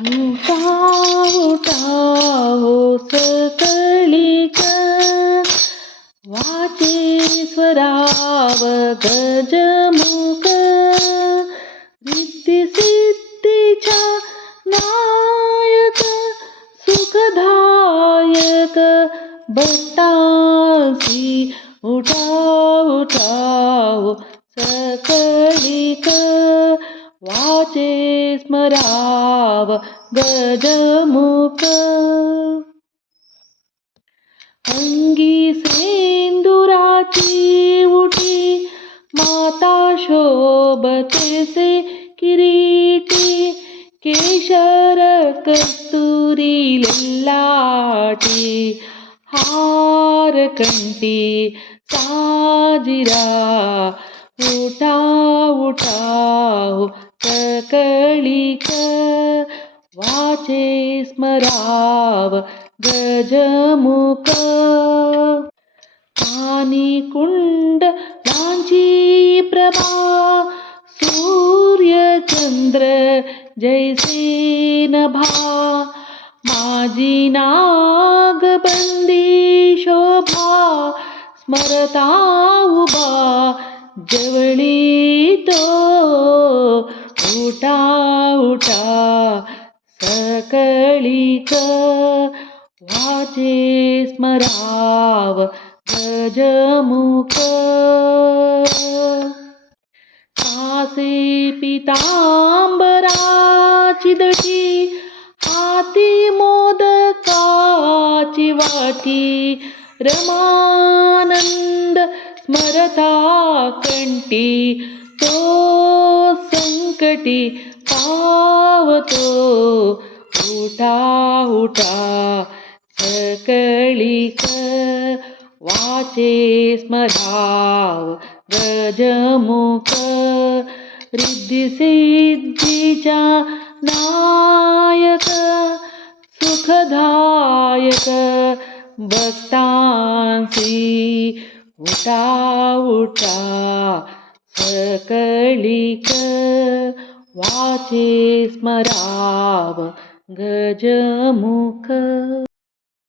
उठा उठा हो सकळीक, वाचे स्वराव गजमुख. रिद्धी सिद्धीच्या नायक, सुखदायक भक्तांसी. उठा उठा हो सकळीक, वाचे स्मराव गजमुख. अंगी सेंदुराची उटी, माता शोभतेसे किरीटी. केशर कस्तुरी ललाटी, हार कंठी साजिरा. उठा उठा हो सकळीक, वाचे स्मराव गजमुख. पाणी कुंडलांची प्रभा, सूर्य चंद्र जैसे नभा. माझी नागबंदी शोभा, स्मरता उभा जवळी तो. उठा उठा सकळीक, वाचे स्मराव गजमुख. कासे पितांबराची दटी, हाती मोदकाची वाटी. रमानंद स्मरता कंठी, तो संकटी पावतो. उठा उठा सकळीक, वाचे स्मराव गजमुख. रिद्धी सिद्धीच्या नायक, सुखदायक भक्तांसी. उठा उठा सकळीक, वाचे स्मराव गजमुख.